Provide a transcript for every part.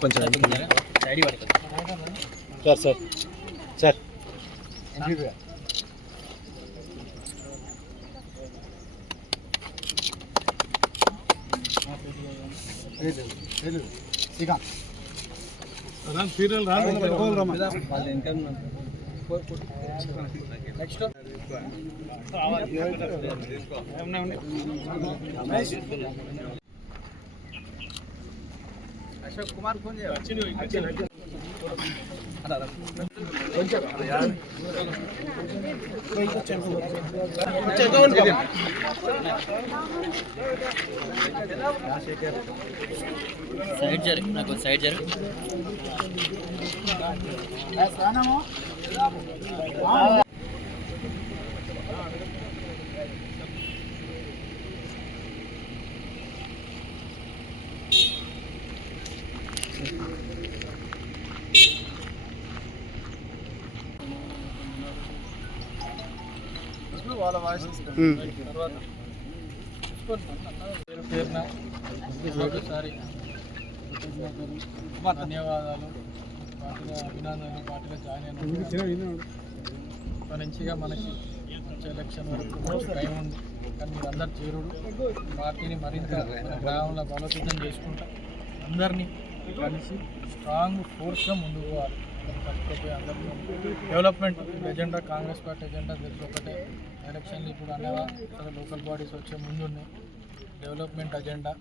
కొంచెం sir sir sir serial next Ashok Kumar phone side జరుగు నాకు సైడ్ జరుగు వాళ్ళ వాయిస్ తర్వాత పేరున ఒకసారి ధన్యవాదాలు, పార్టీగా అభినందనలు, పార్టీగా జాయిన్ అయిన మంచిగా మనకి వచ్చే ఎలక్షన్ వరకు టైం ఉంది. కానీ మీరు అందరు చేరుడు పార్టీని మరింత మన గ్రామంలో బలోపేతం చేసుకుంటా అందరినీ కలిసి స్ట్రాంగ్ ఫోర్స్గా ముందుకు పోవాలి. పట్టుకుపోయి అందరినీ development agenda Congress party agenda తెలిసి ఒకటే ఎలక్షన్లు ఇప్పుడు అనేవా లోకల్ బాడీస్ వచ్చే ముందున్నాయి. డెవలప్మెంట్ అజెండా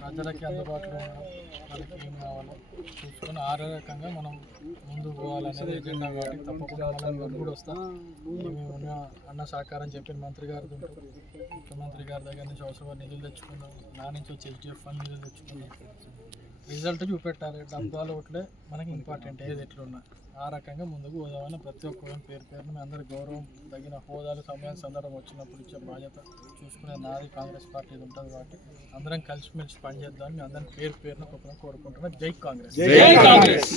ప్రజలకి అందుబాటులో ఉండడం, వాళ్ళకి ఏం కావాలో చూసుకొని ఆ రకంగా మనం ముందుకు పోవాలనేది ఎజెండా. కాబట్టి తప్పకుండా మనం కూడా వస్తాం. మేము అన్న సహకారం చెప్పిన మంత్రి గారు ముఖ్యమంత్రి గారి దగ్గర నుంచి అవసరమైన నిధులు తెచ్చుకుందాం, నా నుంచి వచ్చి HDF ఫండ్ నిధులు తెచ్చుకుందాం. రిజల్ట్ చూపెట్టాలి. డబ్బాలు ఒకటే మనకి ఇంపార్టెంట్ ఏది ఎట్లున్నా ఆ రకంగా ముందుకు పోదామని ప్రతి ఒక్కరిని పేరుని మీ అందరి గౌరవం తగిన హోదాలు సమయం సందర్భం వచ్చినప్పుడు ఇచ్చే బాధ్యత చూసుకునే నాది కాంగ్రెస్ పార్టీ ఉంటుంది. కాబట్టి అందరం కలిసిమెలిసి పనిచేద్దామని మీ అందరిని పేరున కోరుకుంటున్నాం. జై కాంగ్రెస్.